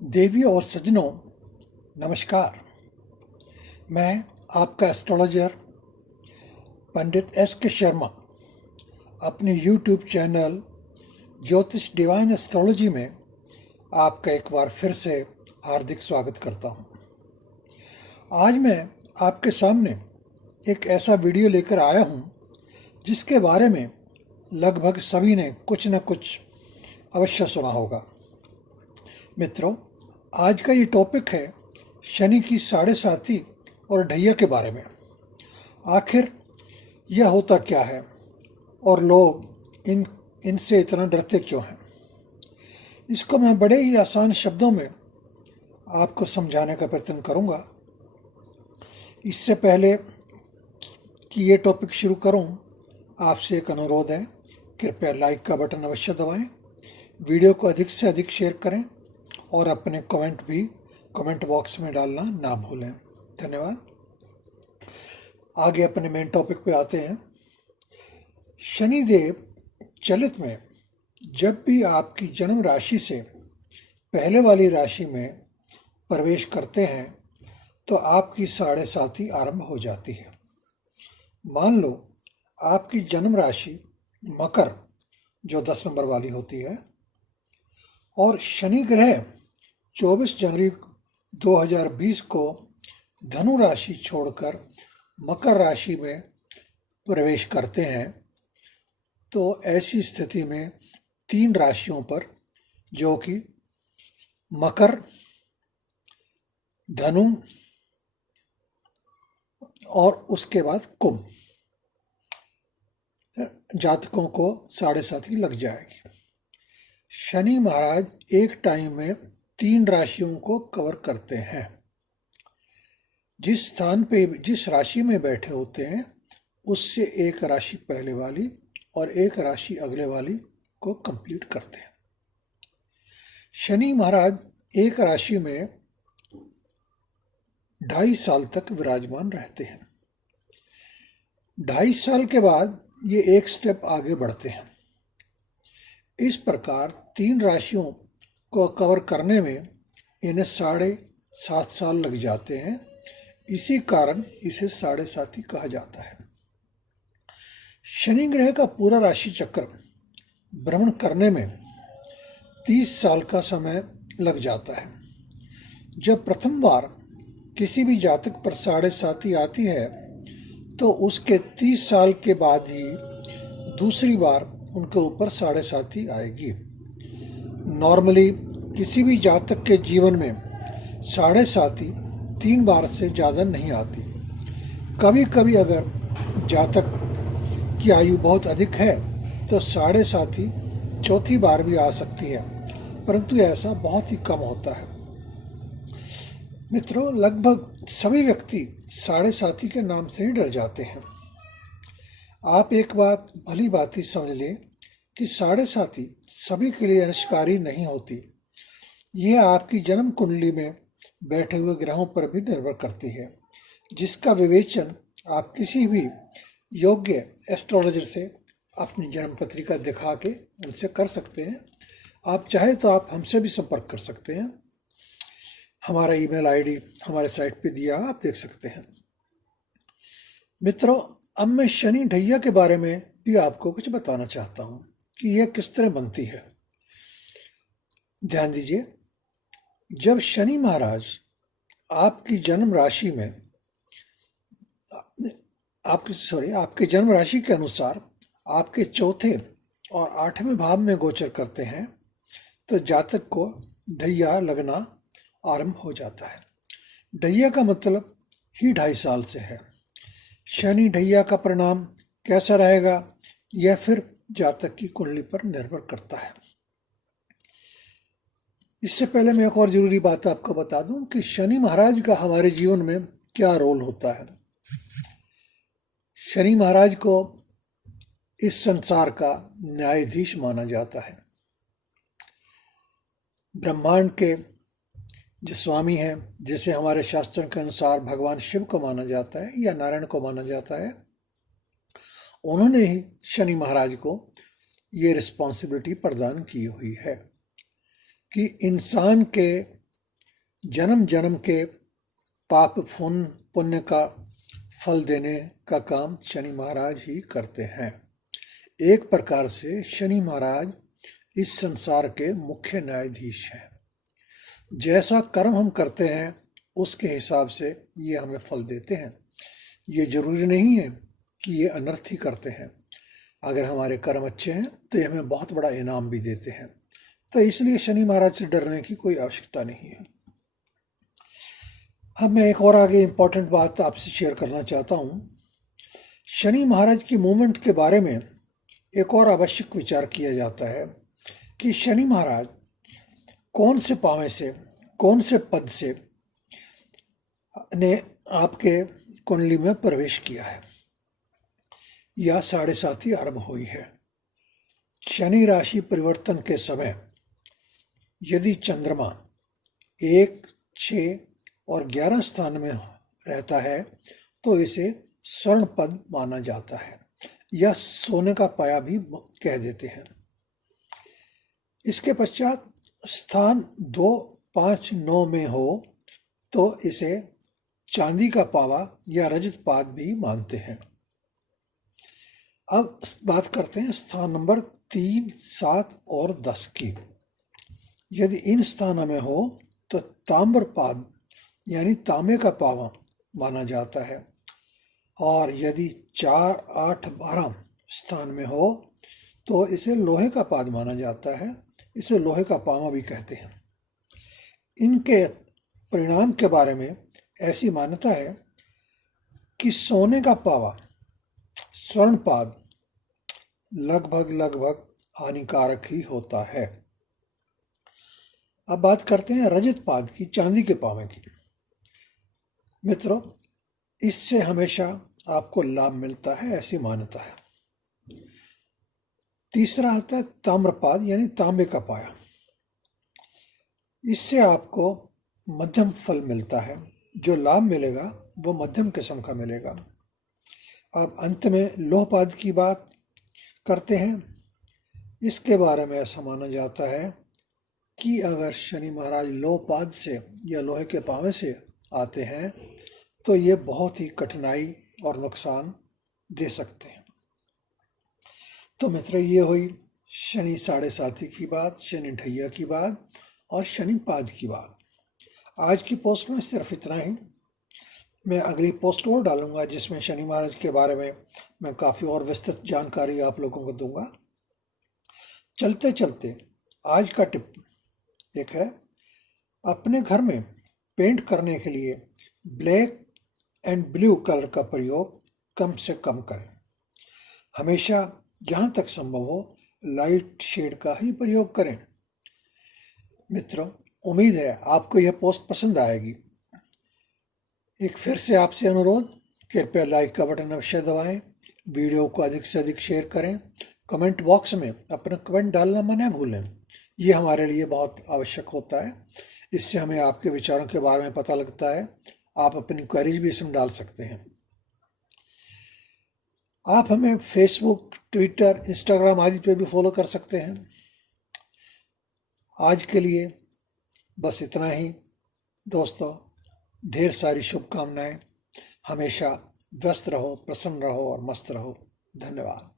देवियों और सज्जनों, नमस्कार। मैं आपका एस्ट्रोलॉजर पंडित एस के शर्मा अपने YouTube चैनल ज्योतिष डिवाइन एस्ट्रोलॉजी में आपका एक बार फिर से हार्दिक स्वागत करता हूं। आज मैं आपके सामने एक ऐसा वीडियो लेकर आया हूं जिसके बारे में लगभग सभी ने कुछ न कुछ अवश्य सुना होगा। मित्रों, आज का ये टॉपिक है शनि की साढ़े साती और ढैया के बारे में। आखिर यह होता क्या है और लोग इनसे इतना डरते क्यों हैं? इसको मैं बड़े ही आसान शब्दों में आपको समझाने का प्रयत्न करूंगा। इससे पहले कि ये टॉपिक शुरू करूं, आपसे एक अनुरोध है, कृपया लाइक का बटन अवश्य दबाएं, वीडियो को अधिक से अधिक शेयर करें और अपने कमेंट भी कमेंट बॉक्स में डालना ना भूलें। धन्यवाद। आगे अपने मेन टॉपिक पे आते हैं। शनिदेव चलित में जब भी आपकी जन्म राशि से पहले वाली राशि में प्रवेश करते हैं तो आपकी साढ़े साती आरंभ हो जाती है। मान लो आपकी जन्म राशि मकर, जो 10 नंबर वाली होती है, और शनि ग्रह 24 जनवरी 2020 को धनु राशि छोड़कर मकर राशि में प्रवेश करते हैं, तो ऐसी स्थिति में 3 राशियों पर, जो कि मकर, धनु और उसके बाद कुंभ, जातकों को साढ़े साती लग जाएगी। शनि महाराज एक टाइम में 3 राशियों को कवर करते हैं। जिस स्थान पे जिस राशि में बैठे होते हैं उससे एक राशि पहले वाली और एक राशि अगले वाली को कंप्लीट करते हैं। शनि महाराज एक राशि में 2.5 साल तक विराजमान रहते हैं। 2.5 साल के बाद ये एक स्टेप आगे बढ़ते हैं। इस प्रकार 3 राशियों को कवर करने में इन्हें 7.5 साल लग जाते हैं। इसी कारण इसे साढ़े साती कहा जाता है। शनि ग्रह का पूरा राशि चक्र भ्रमण करने में 30 साल का समय लग जाता है। जब प्रथम बार किसी भी जातक पर साढ़े साती आती है तो उसके 30 साल के बाद ही दूसरी बार उनके ऊपर साढ़े साती आएगी। नॉर्मली किसी भी जातक के जीवन में साढ़े साती 3 बार से ज़्यादा नहीं आती। कभी कभी अगर जातक की आयु बहुत अधिक है तो साढ़े साती 4थी बार भी आ सकती है, परंतु ऐसा बहुत ही कम होता है। मित्रों, लगभग सभी व्यक्ति साढ़े साती के नाम से ही डर जाते हैं। आप एक बात भली भांति समझ लें कि साढ़े साती सभी के लिए अनिष्टकारी नहीं होती। यह आपकी जन्म कुंडली में बैठे हुए ग्रहों पर भी निर्भर करती है, जिसका विवेचन आप किसी भी योग्य एस्ट्रोलॉजर से अपनी जन्म पत्रिका दिखा के उनसे कर सकते हैं। आप चाहे तो आप हमसे भी संपर्क कर सकते हैं। हमारा ईमेल आईडी हमारे साइट पे दिया, आप देख सकते हैं। मित्रों, अब मैं शनि ढैया के बारे में भी आपको कुछ बताना चाहता हूं कि यह किस तरह बनती है। ध्यान दीजिए, जब शनि महाराज आपकी जन्म राशि में आपके जन्म राशि के अनुसार आपके 4थे और 8वें भाव में गोचर करते हैं तो जातक को ढैया लगना आरंभ हो जाता है। ढैया का मतलब ही 2.5 साल से है। शनि ढैया का परिणाम कैसा रहेगा, यह फिर जातक की कुंडली पर निर्भर करता है। इससे पहले मैं एक और जरूरी बात आपको बता दूं कि शनि महाराज का हमारे जीवन में क्या रोल होता है। शनि महाराज को इस संसार का न्यायाधीश माना जाता है। ब्रह्मांड के जो स्वामी हैं, जिसे हमारे शास्त्रों के अनुसार भगवान शिव को माना जाता है या नारायण को माना जाता है, उन्होंने ही शनि महाराज को ये रिस्पॉन्सिबिलिटी प्रदान की हुई है कि इंसान के जन्म जन्म के पाप पुण्य का फल देने का काम शनि महाराज ही करते हैं। एक प्रकार से शनि महाराज इस संसार के मुख्य न्यायाधीश हैं। जैसा कर्म हम करते हैं उसके हिसाब से ये हमें फल देते हैं। ये जरूरी नहीं है कि ये अनर्थ ही करते हैं। अगर हमारे कर्म अच्छे हैं तो ये हमें बहुत बड़ा इनाम भी देते हैं। तो इसलिए शनि महाराज से डरने की कोई आवश्यकता नहीं है। अब मैं एक और आगे इम्पोर्टेंट बात आपसे शेयर करना चाहता हूँ। शनि महाराज की मूवमेंट के बारे में एक और आवश्यक विचार किया जाता है कि शनि महाराज कौन से पावे से, कौन से पद से ने आपके कुंडली में प्रवेश किया है या 7.5 अर्ब हुई है। शनि राशि परिवर्तन के समय यदि चंद्रमा 1, 6 और 11 स्थान में रहता है तो इसे स्वर्ण पद माना जाता है या सोने का पाया भी कह देते हैं। इसके पश्चात स्थान 2, 5, 9 में हो तो इसे चांदी का पावा या रजत पाद भी मानते हैं। अब बात करते हैं स्थान नंबर 3, 7 और 10 की। यदि इन स्थानों में हो तो ताम्र पाद यानी तांबे का पावा माना जाता है, और यदि 4, 8, 12 स्थान में हो तो इसे लोहे का पाद माना जाता है। इसे लोहे का पावा भी कहते हैं। इनके परिणाम के बारे में ऐसी मान्यता है कि सोने का पावा, स्वर्ण पाद लगभग हानिकारक ही होता है। अब बात करते हैं रजत पाद की, चांदी के पावे की। मित्रों, इससे हमेशा आपको लाभ मिलता है, ऐसी मान्यता है। तीसरा आता है ताम्रपाद यानी तांबे का पाया। इससे आपको मध्यम फल मिलता है। जो लाभ मिलेगा वो मध्यम किस्म का मिलेगा। अब अंत में लोहपाद की बात करते हैं। इसके बारे में ऐसा माना जाता है कि अगर शनि महाराज लोहपाद से या लोहे के पावे से आते हैं तो ये बहुत ही कठिनाई और नुकसान दे सकते हैं। तो मित्र, ये हुई शनि 7.5 की बात, शनि ढैया की बात और शनि पाद की बात। आज की पोस्ट में सिर्फ इतना ही। मैं अगली पोस्ट और डालूंगा जिसमें शनि महाराज के बारे में मैं काफ़ी और विस्तृत जानकारी आप लोगों को दूंगा। चलते चलते आज का टिप एक है, अपने घर में पेंट करने के लिए ब्लैक एंड ब्लू कलर का प्रयोग कम से कम करें। हमेशा जहाँ तक संभव हो लाइट शेड का ही प्रयोग करें। मित्रों, उम्मीद है आपको यह पोस्ट पसंद आएगी। एक फिर से आपसे अनुरोध, कृपया लाइक का बटन अवश्य दबाएं, वीडियो को अधिक से अधिक शेयर करें, कमेंट बॉक्स में अपना कमेंट डालना न भूलें। ये हमारे लिए बहुत आवश्यक होता है। इससे हमें आपके विचारों के बारे में पता लगता है। आप अपनी क्वेरीज भी इसमें डाल सकते हैं। आप हमें फेसबुक, ट्विटर, इंस्टाग्राम आदि पे भी फॉलो कर सकते हैं। आज के लिए बस इतना ही दोस्तों। ढेर सारी शुभकामनाएं। हमेशा व्यस्त रहो, प्रसन्न रहो और मस्त रहो। धन्यवाद।